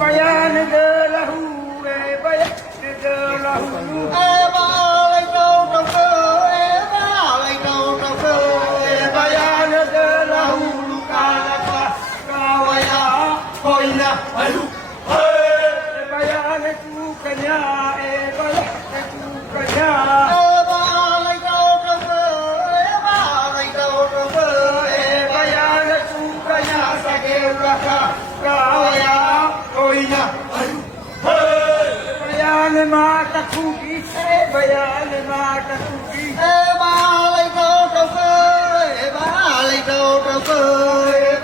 Bayan lahu, bayan lahu. Bayan mata kuki, bayan mata kuki.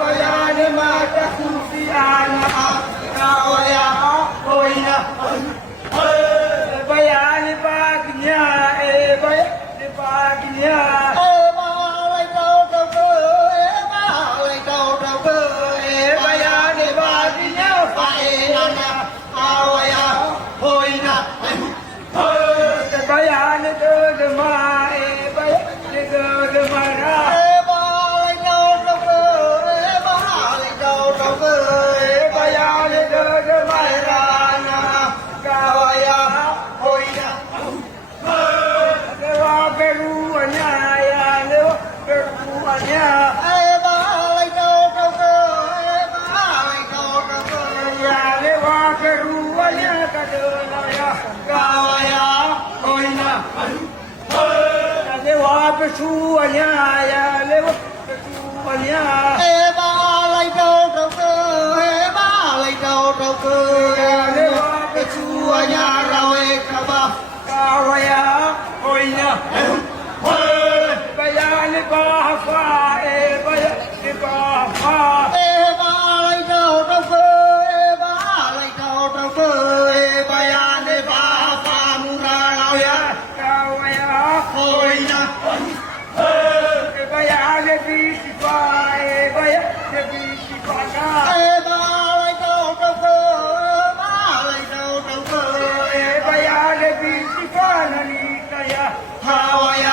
Bayan mata kuki anak kawaya koina. Bayan bagnya, bayan bagnya. Bayan de mai, bayan de mara. Bayan de mara na kawaya hoina. Dewa beruanya ya, dewa beruanya. Ya dewa beruanya kadalaya kawaya hoina. Dewa beruanya ya, dewa beruanya. Dewa beruanya rawe kawaya hoina. Bayan bahafa, bayan bahafa. Bayan bahafa murah ya kawaya hoina. Bayan bisipa, bayan bisipa na. Bayan bisipa na ni kaya kawaya